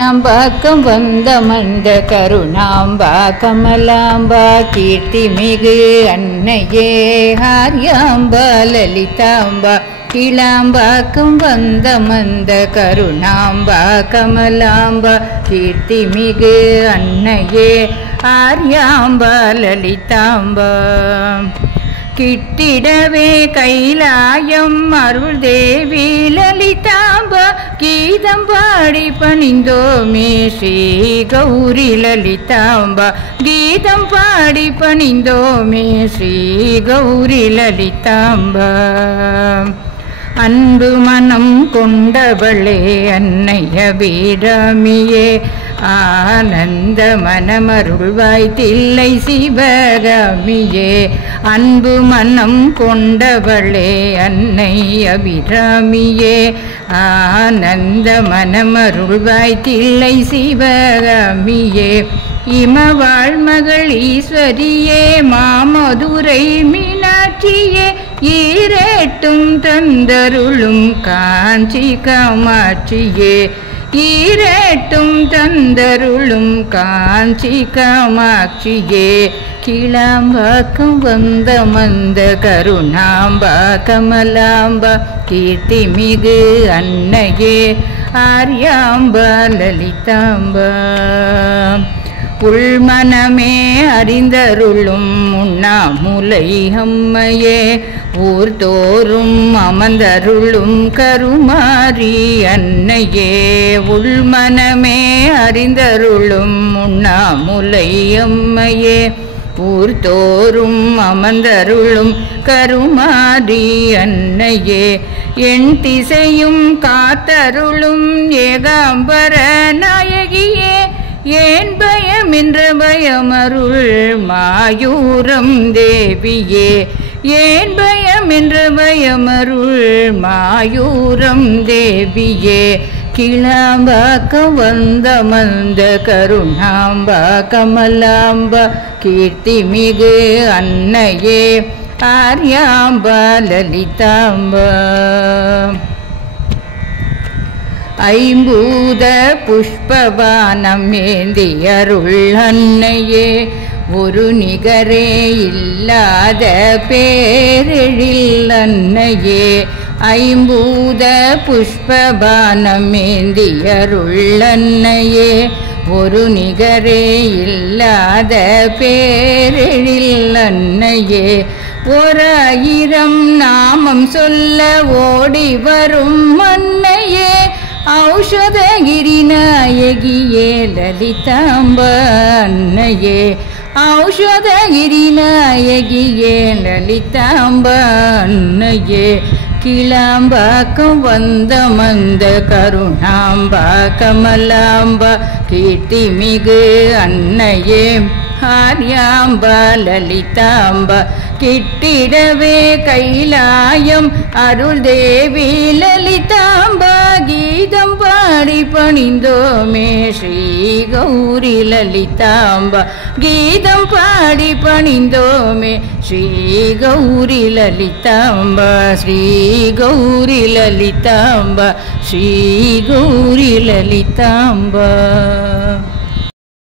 பாக்கம் வந்த மந்த கருணாம்பா கமலாம்பா கீர்த்தி மிகு அன்னையே ஹாரியாம்பா லலிதாம்பா கிளாம்பாக்கம் வந்த மந்த கருணாம்பா கமலாம்பா கீர்த்தி மிகு அன்னையே ஆர்யாம்பா லலிதாம்பா கிட்டிடவே கைலாயம் அருள் தேவி லலிதாம்பா கீதம் பாடி பணிந்தோமே ஸ்ரீ கௌரி லலிதாம்பா கீதம் பாடி பணிந்தோமே ஸ்ரீ கௌரி லலிதாம்பா அன்பு மனம் கொண்டவளே அன்னைய வீரமியே ஆனந்த மனமருள்வாய் தில்லை சிவகாமியே அன்பு மனம் கொண்டவளே அன்னை அபிராமியே ஆனந்த மனமருள்வாய் தில்லை சிவகாமியே இமவாழ் மகள் ஈஸ்வரியே மாமதுரை மீனாட்சியே ஈரேட்டும் தந்தருளும் காஞ்சி காமாட்சியே ஈரேட்டும் தந்தருளும் காஞ்சி காமாட்சியே கிளாம்பாக்கம் வந்த மந்த கருணாம்பா கமலாம்பா கீர்த்தி மிகு அன்னையே ஆர்யாம்பா லலிதாம்பா உள்மனமே அறிந்தருளும் உண்ணாமுலை அம்மையே ஊர் தோறும் அமர்ந்தருளும் கருமாரி அன்னையே உள்மனமே அறிந்தருளும் உண்ணாமுலை அம்மையே ஊர் தோறும் அமர்ந்தருளும் கருமாரி அன்னையே என் திசையும் காத்தருளும் ஏகாம்பர நாயகியே ஏன் பயம் என்ற பயமருள் மாயூரம் தேவியே ஏன் பயம் என்ற பயமருள் மாயூரம் தேவியே கிளாம்பாக்கம் வந்த மந்த கருணாம்பா கமலாம்பா கீர்த்தி மிகு அன்னையே ஆர்யாம்பா லலிதாம்பா ஐம்பூத புஷ்பபானம் ஏந்தி அருள் அன்னையே ஒரு நிகரே இல்லாத பேரெழில் அன்னையே ஐம்பூத புஷ்பபானம் ஏந்தி அருள் அன்னையே ஒரு நிகரே இல்லாத பேரெழில் அன்னையே ஓராயிரம் நாமம் சொல்ல ஓடி வரும் அன்னையே ஔஷதகிரி நாயகியே லலிதாம்பா அன்னையே ஔஷதகிரி நாயகியே லலிதாம்பா அன்னையே கிளாம்பாக்கம் வந்த மந்த கருணாம்பா கமலாம்பா கீர்த்தி மிகு அன்னையே ஆர்யாம்பா லலிதாம்பா கிட்டிடவே கைலாயம் அருள் தேவி லலிதாம்பா கீதம் பாடி பணிந்தோமே ஸ்ரீ கௌரி லலிதாம்பா கீதம் பாடி பணிந்தோமே ஸ்ரீ கௌரி லலிதாம்பா ஸ்ரீ கௌரி லலிதாம்பா ஸ்ரீ கௌரி லலிதாம்பா